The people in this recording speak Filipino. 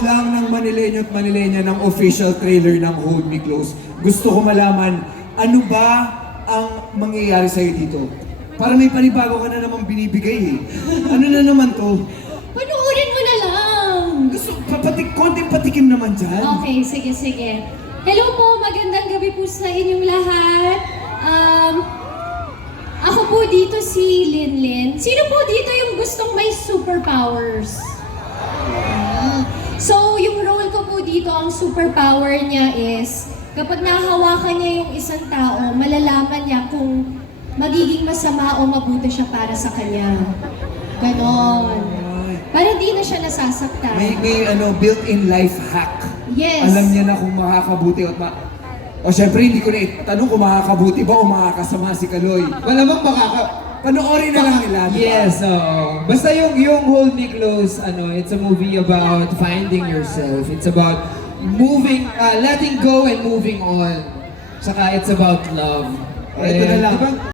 manonood lang ng Manileño at Manilenya ng official trailer ng Hold Me Close, gusto ko malaman, ano ba ang mangyayari sa'yo dito? Para may panibago ka na namang binibigay eh. Ano na naman to? Panoorin mo na lang! Gusto, konting patikim naman dyan. Okay, sige, sige. Hello po, magandang gabi po sa inyong lahat. Ako po dito si Linlin. Sino po dito yung gustong may superpowers? So, yung role ko po dito, ang superpower niya is, kapag nahawakan niya yung isang tao, malalaman niya kung magiging masama o mabuti siya para sa kanya. Ganon. Para di na siya nasasaktan. May built-in life hack. Yes. Alam niya na kung makakabuti o o syempre, hindi ko na itanong kung makakabuti ba o makakasama si Kaloy. Malamang panoorin na lang nila. Diba? Yes, oo. Basta yung Hold Me Close, it's a movie about finding yourself. It's about letting go and moving on. Saka it's about love. Ito na lang. Diba?